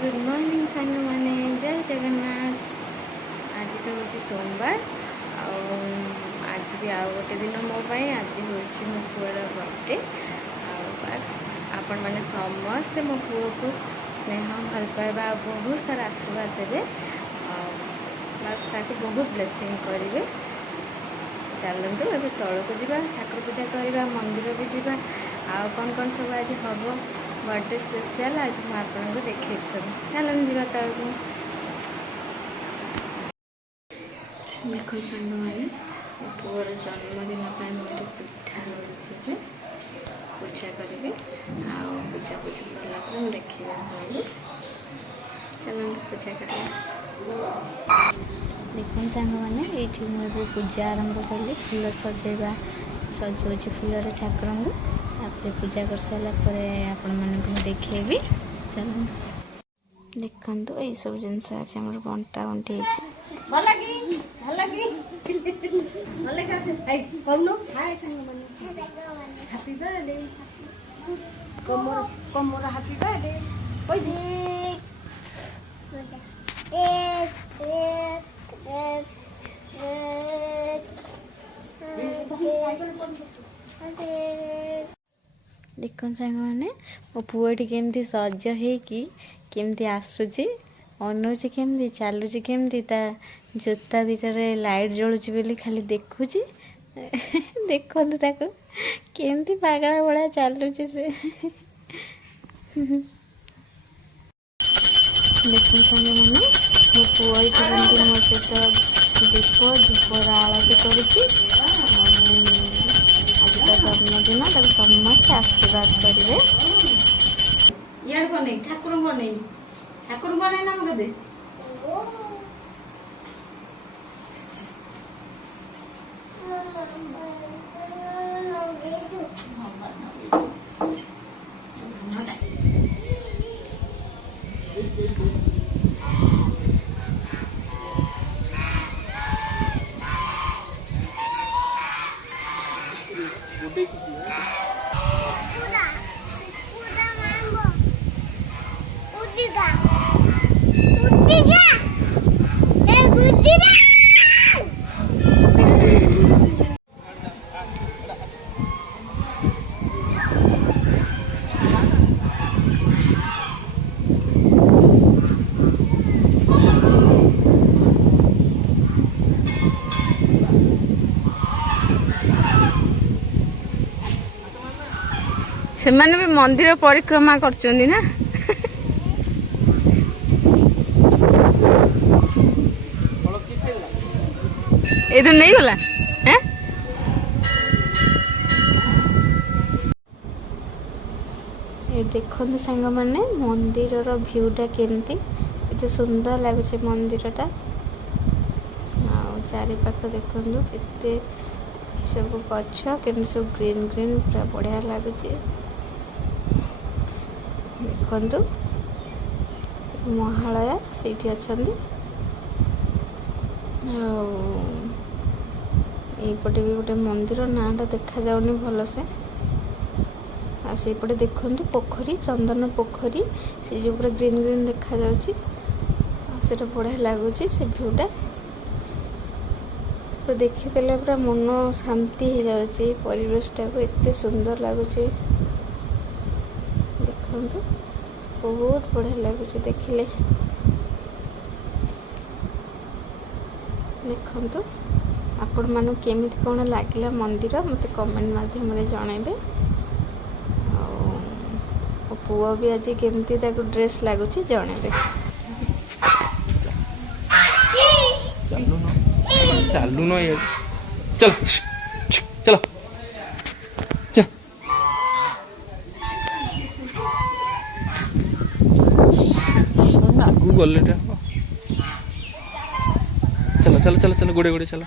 Good morning सांग मैंने जय जगन्नाथ। आज तो हूँ सोमवार आज भी आउ गोटे दिन मो आज हूँ मो पुअर बर्थडे बस आपण मैंने समस्ते मो पुओ को स्नेह भल पाइबा बहुत सारा आशीर्वाद देवे बस ताकि बहुत ब्लेसिंग करेंगे। चलतु ए तौक को जा ठाकुर पूजा करवा मंदिर भी जा कौन कौन सब आज हम बर्थडे स्पेशल आज मुझे आपको देखे सब चलन जा तौक देखो सांग मैंने मो पुअर जन्मदिन मोटे पिठा मिलूँ पूजा करी पूजा पूजा सरला देखिए आपको चलो पूजा कर देखो सांग मैंने ये मुझे पूजा आरंभ कली फूल सजेगा सजाऊँ फूल ठाकुर को पूजा कर सारापर आपण मैं देखेबी। चलो देखु ये सब जिनस आज बंटा बंटी देखो सांग मैंने मो पुआटी केमती सज होमती आसूची अनौची केमती चलुची केमती ता जोता दुटार लाइट जलुची बोली खाली देखुची देखु ताको केमती पागला भाया चलुची से देखो सांग मैंने मो पुआटी केमती मो सहित दीप दीपर आलती करुची जन्मदिन समस्त आशीर्वाद करेंगे। यार को नहीं ठाकुर को नहीं नाम कदे से माने भी मंदिर परिक्रमा करचंदी ना इधर नहीं गला हैं ये देखो सांग मैंने मंदिर भ्यूटा केमती एते सुंदर लगुच मंदिरटा चारिपाख देखु केते सब गछ केमती सब ग्रीन ग्रीन पूरा बढ़िया लगुच देखु महालया से अच्छा यपटे भी गोटे मंदिर नाटा देखा जाऊनी भल से आपटे देखु पोखरी चंदन पोखरी से जो पूरा ग्रीन ग्रीन देखा जाऊँगी बढ़िया लगुच से भ्यूटा देखीदे पूरा मन शांति हो जाऊँगी परिवेशटा को एत सुंदर लगुच देखु बहुत बढ़िया लगुच देखिले देखु आपण मानु केमिति कौन लगिला मंदिर मते कमेंट माध्यम रे जणाइबे आ पुआ भी आज केमिति ताको ड्रेस लागुची जणाइबे। चालू न ये चल चलो चल आगू गले चलो चलो चलो चलो गोड़े गोड़े चलो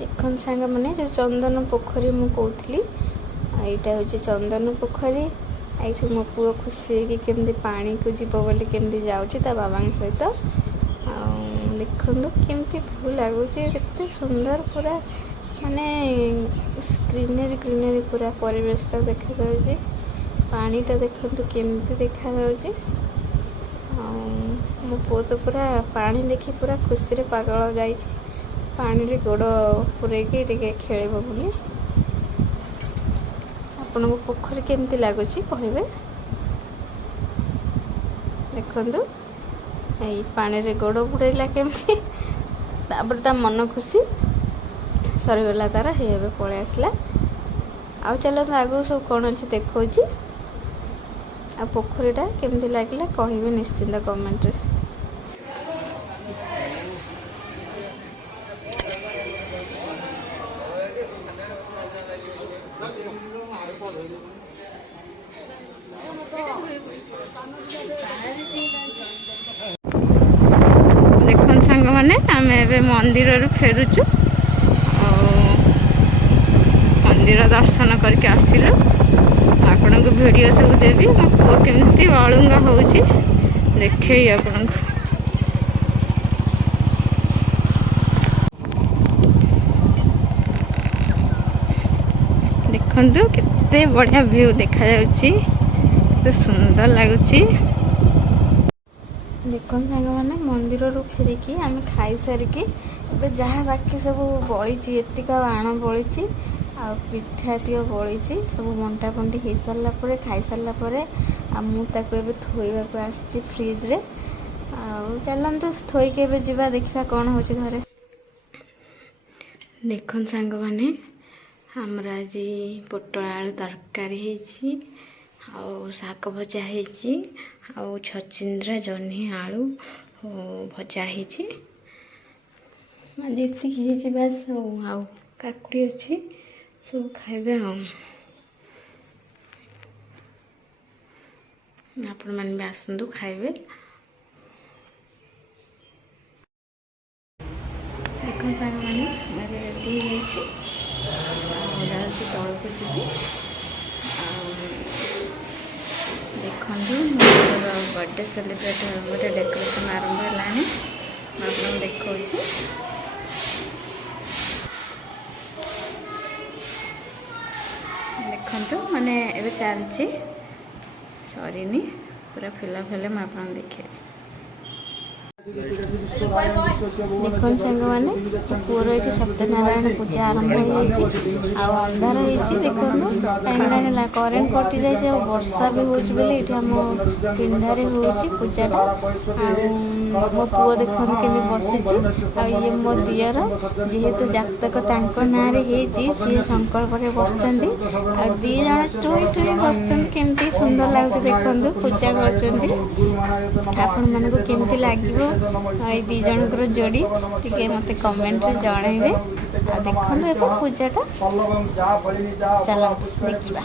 ଦେଖନ୍ତୁ ସାଙ୍ଗମାନେ ଯେଉଁ ଚନ୍ଦନ ପୋଖରୀ ମୁଁ କହୁଥିଲି, ଏଇଟା ହେଉଛି ଚନ୍ଦନ ପୋଖରୀ। ଏଇଠି ମୋ ପୁଅ ଖୁସି ହେଇକି କେମିତି ପାଣିକୁ ଯିବ ବୋଲି କେମିତି ଯାଉଛି ତା ବାବାଙ୍କ ସହିତ। ଆଉ ଦେଖନ୍ତୁ କେମିତି ଭଲ ଲାଗୁଛି, କେତେ ସୁନ୍ଦର ପୁରା ମାନେ ଗ୍ରୀନେରୀ ଗ୍ରୀନେରୀ ପୁରା ପରିବେଶଟା ଦେଖାଯାଉଛି। ପାଣିଟା ଦେଖନ୍ତୁ କେମିତି ଦେଖାଯାଉଛି। ଆଉ ମୋ ପୁଅ ତ ପୁରା ପାଣି ଦେଖି ପୁରା ଖୁସିରେ ପାଗଳ ଯାଇଛି, ପାଣିରେ ଗୋଡ଼ ପୂରେଇକି ଟିକେ ଖେଳିବ ବୋଲି। ଆପଣଙ୍କୁ ପୋଖରୀ କେମିତି ଲାଗୁଛି କହିବେ। ଦେଖନ୍ତୁ ଏଇ ପାଣିରେ ଗୋଡ଼ ବୁଡ଼େଇଲା କେମିତି, ତାପରେ ତା ମନ ଖୁସି ସରିଗଲା ତାର, ହେଇ ଏବେ ପଳେଇ ଆସିଲା। ଆଉ ଚାଲନ୍ତୁ ଆଗକୁ ସବୁ କ'ଣ ଅଛି ଦେଖାଉଛି। ଆଉ ପୋଖରୀଟା କେମିତି ଲାଗିଲା କହିବେ ନିଶ୍ଚିନ୍ତ କମେଣ୍ଟରେ। ଦେଖନ୍ତୁ ସାଙ୍ଗମାନେ ଆମେ ଏବେ ମନ୍ଦିରରୁ ଫେରୁଛୁ। ଆଉ ମନ୍ଦିର ଦର୍ଶନ କରିକି ଆସିଲୁ। ଆପଣଙ୍କୁ ଭିଡ଼ିଓ ସବୁ ଦେବି, ମୋ ପୁଅ କେମିତି ଅଳୁଙ୍ଗା ହେଉଛି ଦେଖେଇ ଆପଣଙ୍କୁ। ଦେଖନ୍ତୁ କେତେ ବଢ଼ିଆ ଭିଉ ଦେଖାଯାଉଛି, କେତେ ସୁନ୍ଦର ଲାଗୁଛି। ଦେଖନ୍ତୁ ସାଙ୍ଗମାନେ ମନ୍ଦିରରୁ ଫେରିକି ଆମେ ଖାଇସାରିକି ଏବେ ଯାହା ବାକି ସବୁ ବଳିଛି, ଏତିକ ଆଣ ବଳିଛି ଆଉ ପିଠା ତିଅ ବଳିଛି, ସବୁ ବଣ୍ଟା ବଣ୍ଟି ହେଇସାରିଲା ପରେ ଖାଇସାରିଲା ପରେ ଆଉ ମୁଁ ତାକୁ ଏବେ ଥୋଇବାକୁ ଆସିଛି ଫ୍ରିଜରେ। ଆଉ ଚାଲନ୍ତୁ ଥୋଇକି ଏବେ ଯିବା ଦେଖିବା କ'ଣ ହେଉଛି ଘରେ। ଦେଖନ୍ତୁ ସାଙ୍ଗମାନେ ଆମର ଆଜି ପୋଟଳ ଆଳୁ ତରକାରୀ ହେଇଛି, ଆଉ ଶାଗ ଭଜା ହେଇଛି, ଆଉ ଛଚିନ୍ଦ୍ରା ଜହ୍ନି ଆଳୁ ଭଜା ହେଇଛି। ଏତିକି ହେଇଛି ବାସ୍। ଆଉ କାକୁଡ଼ି ଅଛି, ସବୁ ଖାଇବେ। ଆଉ ଆପଣମାନେ ବି ଆସନ୍ତୁ ଖାଇବେ। ଦେଖନ୍ତୁ ସାଙ୍ଗମାନେ ଏବେ ରେଡ଼ି ହେଇଯାଇଛି, ଆଉ ଯାଉଛି ତଳକୁ ଯିବି। ଆଉ ଦେଖନ୍ତୁ ମୋର ବର୍ଥଡ଼େ ସେଲିବ୍ରେଟ୍ ଗୋଟେ ଡେକୋରେସନ୍ ଆରମ୍ଭ ହେଲାଣି, ମୁଁ ଆପଣଙ୍କୁ ଦେଖାଉଛି। ଦେଖନ୍ତୁ ମାନେ ଏବେ ଚାଲିଛି, ସରିନି, ପୁରା ଫିଲା ଫିଲା ମୁଁ ଆପଣଙ୍କୁ ଦେଖେଇବି। ଦେଖନ୍ତୁ ସାଙ୍ଗମାନେ ପୁଅର ଏଇଠି ସତ୍ୟନାରାୟଣ ପୂଜା ଆରମ୍ଭ ହେଇଯାଇଛି, ଆଉ ଅନ୍ଧାର ହେଇଛି। ଦେଖନ୍ତୁ କାହିଁକିନା କରେଣ୍ଟ କଟିଯାଇଛି ଆଉ ବର୍ଷା ବି ହେଉଛି ବୋଲି ଏଇଠି ଆମ ପିଣ୍ଡାରେ ହେଉଛି ପୂଜାଟା। ଆଉ ମୋ ପୁଅ ଦେଖନ୍ତୁ କେମିତି ବସିଛି, ଆଉ ଇଏ ମୋ ଦିଅର, ଯେହେତୁ ଜାତକ ତାଙ୍କ ନାଁରେ ହେଇଛି ସିଏ ସଂକଳ୍ପରେ ବସିଛନ୍ତି। ଆଉ ଦୁଇ ଜଣ ଚୁଇଁ ଚୁଇଁ ବସିଛନ୍ତି, କେମିତି ସୁନ୍ଦର ଲାଗୁଛି ଦେଖନ୍ତୁ, ପୂଜା କରୁଛନ୍ତି। ଆପଣମାନଙ୍କୁ କେମିତି ଲାଗିବ ଏଇ ଦୁଇ ଜଣଙ୍କର ଯୋଡ଼ି ଟିକେ ମୋତେ କମେଣ୍ଟରେ ଜଣାଇବେ। ଆଉ ଦେଖନ୍ତୁ ଏବେ ପୂଜାଟା, ଚାଲନ୍ତୁ ଦେଖିବା।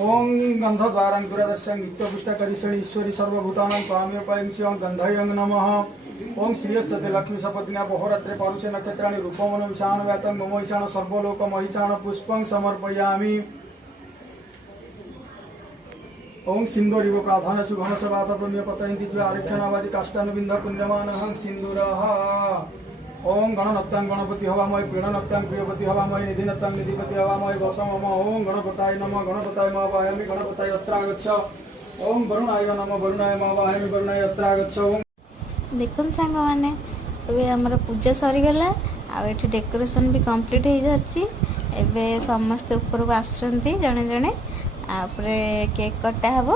ओं गंधद्वारांकुरदर्शं नित्यपुष्टकरीषणि ईश्वरी सर्वभूतानां त्वामेवं शिवं गंधयं नमः। ओं श्रीयस्ते लक्ष्मी सपत्न्या बहुरात्रे पारुषे नक्षत्राणि रूपमनो ईशान व्यातं मम ईशान सर्वलोक महिषान पुष्पं समर्पयामि। ओं सिंदूरिव प्राधान सुघन सवात पुण्यपतयन्ति ज्वा आरक्षणावादि काष्ठानुबिन्द पुण्यमानहं सिंदूरः। ओं गणनत्तां गणपति हवामय प्रीणनत्तां प्रियपति हवामय निधिनत्तां निधिपति हवामय दशमम। ओं गणपताय नमः गणपताय मावायामि गणपताय अत्रागच्छ। ओं वरुणाय नमः वरुणाय मावायामि वरुणाय अत्रागच्छ। ଦେଖନ୍ତୁ ସାଙ୍ଗମାନେ ଏବେ ଆମର ପୂଜା ସରିଗଲା, ଆଉ ଏଠି ଡେକୋରେସନ୍ ବି କମ୍ପ୍ଲିଟ୍ ହେଇଯାଇଛି। ଏବେ ସମସ୍ତେ ଉପରକୁ ଆସୁଛନ୍ତି ଜଣେ ଜଣେ, ତାପରେ କେକ୍ କଟା ହେବ,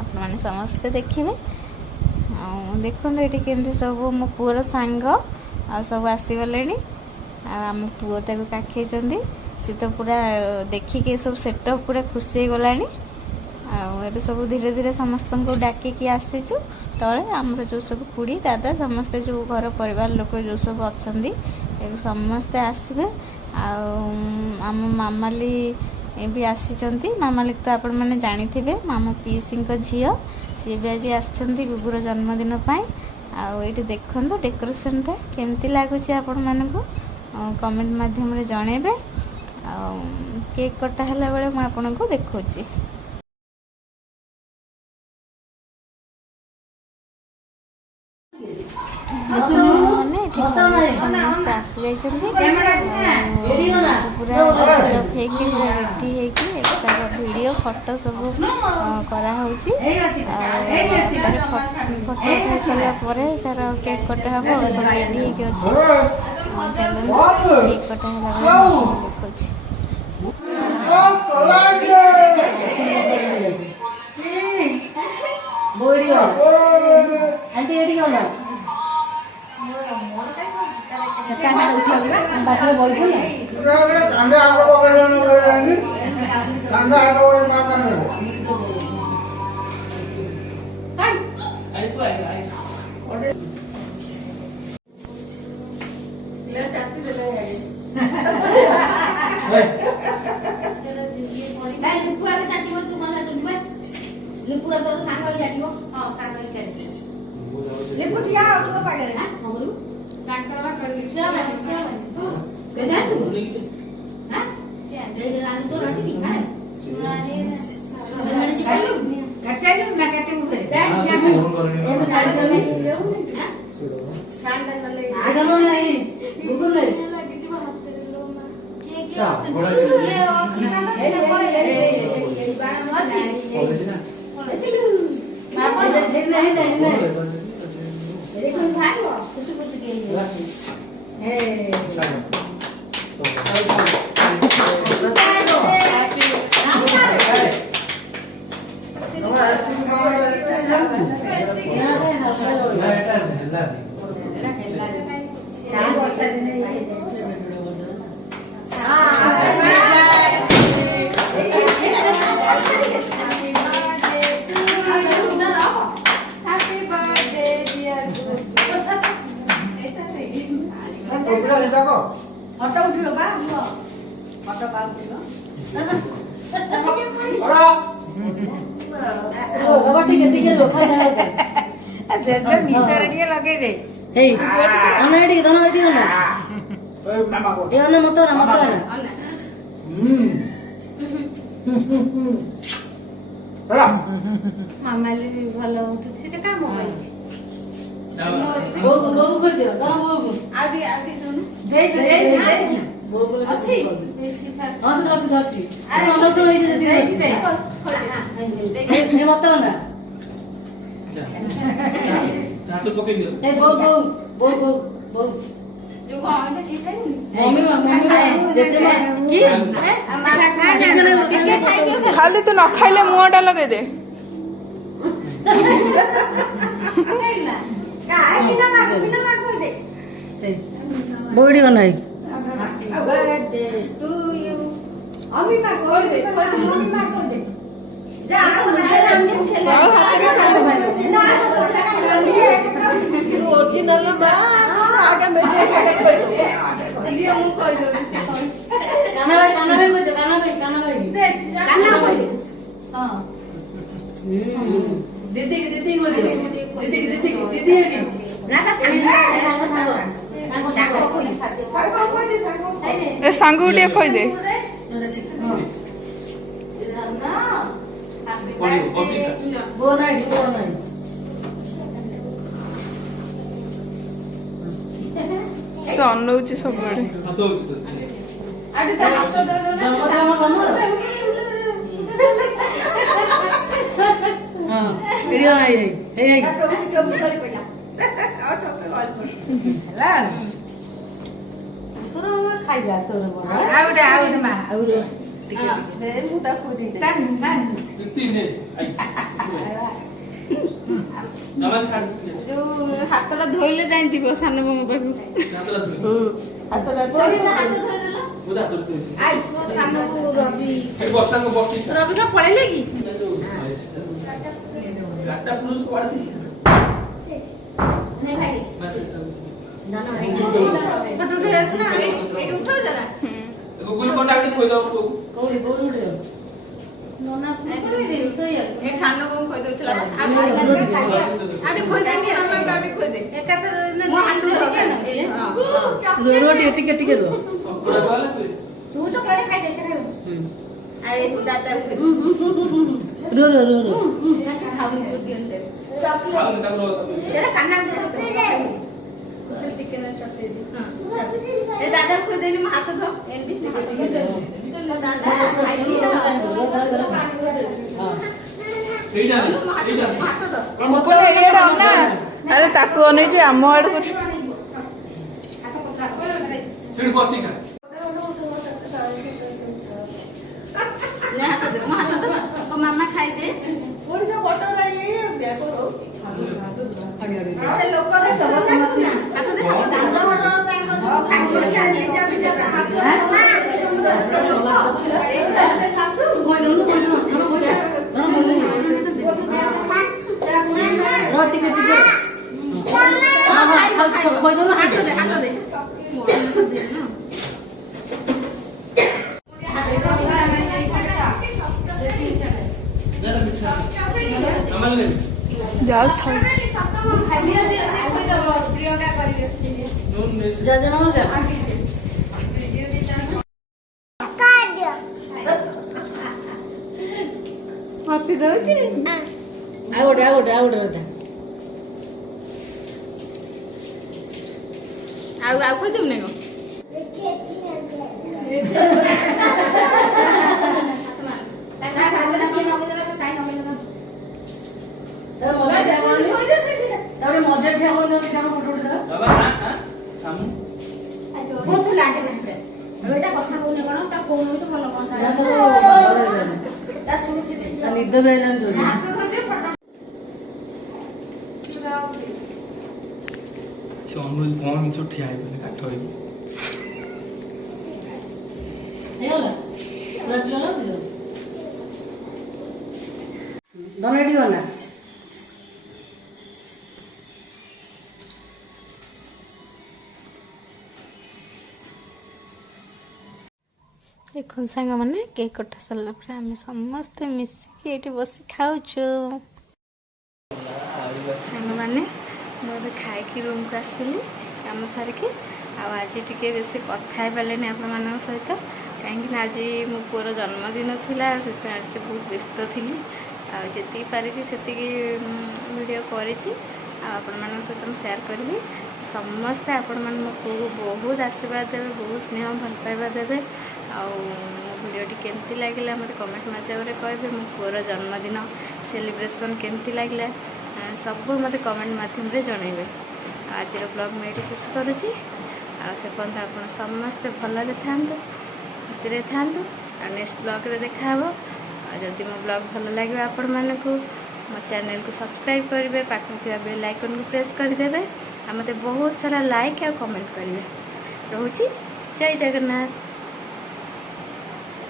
ଆପଣମାନେ ସମସ୍ତେ ଦେଖିବେ। ଆଉ ଦେଖନ୍ତୁ ଏଠି କେମିତି ସବୁ ମୋ ପୁଅର ସାଙ୍ଗ ଆଉ ସବୁ ଆସିଗଲେଣି, ଆଉ ଆମ ପୁଅ ତାକୁ କାଖେଇଛନ୍ତି। ସେ ତ ପୁରା ଦେଖିକି ଏସବୁ ସେଟଅପ୍ ପୁରା ଖୁସି ହେଇଗଲାଣି। ଆଉ ଏବେ ସବୁ ଧୀରେ ଧୀରେ ସମସ୍ତଙ୍କୁ ଡାକିକି ଆସିଛୁ ତଳେ। ଆମର ଯେଉଁ ସବୁ ଖୁଡ଼ି ଦାଦା ସମସ୍ତେ ଯେଉଁ ଘର ପରିବାର ଲୋକ ଯେଉଁ ସବୁ ଅଛନ୍ତି ଏବେ ସମସ୍ତେ ଆସିବେ। ଆଉ ଆମ ମାମାଲି ବି ଆସିଛନ୍ତି। ମାମାଲିକୁ ତ ଆପଣମାନେ ଜାଣିଥିବେ, ମାମା ପିଇସିଙ୍କ ଝିଅ, ସିଏ ବି ଆଜି ଆସିଛନ୍ତି ଗୁଗୁର ଜନ୍ମଦିନ ପାଇଁ। ଆଉ ଏଇଠି ଦେଖନ୍ତୁ ଡେକୋରେସନଟା କେମିତି ଲାଗୁଛି ଆପଣମାନଙ୍କୁ କମେଣ୍ଟ ମାଧ୍ୟମରେ ଜଣେଇବେ। ଆଉ କେକ୍ କଟା ହେଲା ବେଳେ ମୁଁ ଆପଣଙ୍କୁ ଦେଖାଉଛି। ମାନେ ସମସ୍ତେ ଆସିଯାଇଛନ୍ତି, ପୁରା ସେଟଅପ୍ ହେଇକି ପୁରା ରେଡ଼ି ହେଇକି ତାର ଭିଡ଼ିଓ ଫଟୋ ସବୁ କରାହେଉଛି। ଆଉ ଫଟୋ ଉଠାଇ ସାରିଲା ପରେ ତାର କେକ୍ କଟା ହେବ। ସବୁ ରେଡ଼ି ହେଇକି ଅଛି। କେକ୍ କଟା ହେଲା ବେଳେ ଦେଖାଉଛି। ଭଲ ଉଠୁଛି ସେଟା ମୋବାଇଲ खाली तू न खाइले मुहटा लगे दे बोड़ी बनाई ए सांग उठे खोई दे तो अनौची सब बड़े ହାତଟା ଧୋଇଲେ ଯାଇଥିବ ସାନ ବୋଉ ପାଖକୁ ରବି କା ପଳେଇଲେ କି गुगल कॉन्टैक्ट खोल दो ଏ ସାନ ବୋଉ ଖୋଇଦଉଥିଲା ଆଉଟେ ଖୋଇଦେନି ମାମାଙ୍କୁ ଆଉଟେ ଖୋଇଦେ ମୋ ହାତକୁ ଟିକେ ଟିକେ ଟିକେ ରୁହ ଆଉ ଏ ଦାଦା ରୁହ ରୁହ ରୁହ ରୁହ ଏ ଦାଦା ଖୋଇଦେନି ମୋ ହାତ ଧର ଏମିତି ଦାଦା ଏଇଟା ଅନା ଆରେ ତାକୁ ଅନେଇଛି ଆମ ଆଡକୁ ସେଠି ବଞ୍ଚି ଖା ହାତ ଦେ ମୋ ହାତ ଦେ ମୋ ମାମା ଖାଇছে ଲୋକ ହାତ ଦେ ଟିକେ ଟିକେ ହାତ ଦେ ଯାଉ ଥାଉ ହସି ଦଉଛି ଆଉ ଗୋଟେ କଥା ଆଉ ଖୋଇଦେବୁ ନା କଣ ତାପରେ ମଜା ଠିଆ ଫଟୋ ଉଠେଇଦେବା ବାବା ସାମୁ ନିଦ ବି ଆଇଲାନି ଜୋରେ ସେ ଅନୁଜ କଣ ଜିନିଷ ଠିଆ ହେଇଗଲେ କାଠ ହେଇକି ହେଇଗଲା ପୁରା କ୍ଲିୟର ଅଛି ଧନ ଏଠି ଗଲା ଦେଖନ୍ତୁ ସାଙ୍ଗମାନେ କେକ୍ କଟା ସରିଲା ପରେ ଆମେ ସମସ୍ତେ ମିଶିକି ଏଇଠି ବସି ଖାଉଛୁ ସାଙ୍ଗମାନେ ମୁଁ ଏବେ ଖାଇକି ରୁମ୍କୁ ଆସିଲି କାମ ସାରିକି ଆଉ ଆଜି ଟିକେ ବେଶୀ କଥା ହେଇପାରିଲେନି ଆପଣମାନଙ୍କ ସହିତ କାହିଁକି ନା ଆଜି ମୋ ପୁଅର ଜନ୍ମଦିନ ଥିଲା ସେଥିପାଇଁ ଆଜି ବହୁତ ବ୍ୟସ୍ତ ଥିଲି ଆଉ ଯେତିକି ପାରିଛି ସେତିକି ଭିଡ଼ିଓ କରିଛି ଆଉ ଆପଣମାନଙ୍କ ସହିତ ମୁଁ ସେୟାର କରିବି ସମସ୍ତେ ଆପଣମାନେ ମୋ ପୁଅକୁ ବହୁତ ଆଶୀର୍ବାଦ ଦେବେ ବହୁତ ସ୍ନେହ ଭଲ ପାଇବା ଦେବେ ଆଉ ମୋ ଭିଡ଼ିଓଟି କେମିତି ଲାଗିଲା ମୋତେ କମେଣ୍ଟ ମାଧ୍ୟମରେ କହିବେ ମୋ ପୁଅର ଜନ୍ମଦିନ ସେଲିବ୍ରେସନ୍ କେମିତି ଲାଗିଲା ସବୁ ମୋତେ କମେଣ୍ଟ ମାଧ୍ୟମରେ ଜଣାଇବେ ଆଜିର ବ୍ଲଗ୍ ମୁଁ ଏଇଠି ଶେଷ କରୁଛି ଆଉ ସେ ପର୍ଯ୍ୟନ୍ତ ଆପଣ ସମସ୍ତେ ଭଲରେ ଥାଆନ୍ତୁ ଖୁସିରେ ଥାଆନ୍ତୁ ଆଉ ନେକ୍ସଟ ବ୍ଲଗ୍ରେ ଦେଖାହେବ ଆଉ ଯଦି ମୋ ବ୍ଲଗ୍ ଭଲ ଲାଗିବ ଆପଣମାନଙ୍କୁ ମୋ ଚ୍ୟାନେଲକୁ ସବସ୍କ୍ରାଇବ୍ କରିବେ ପାଖରେ ଥିବା ବେଲ୍ ଆଇକନ୍କୁ ପ୍ରେସ୍ କରିଦେବେ ଆଉ ମୋତେ ବହୁତ ସାରା ଲାଇକ୍ ଆଉ କମେଣ୍ଟ କରିବେ ରହୁଛି ଜୟ ଜଗନ୍ନାଥ।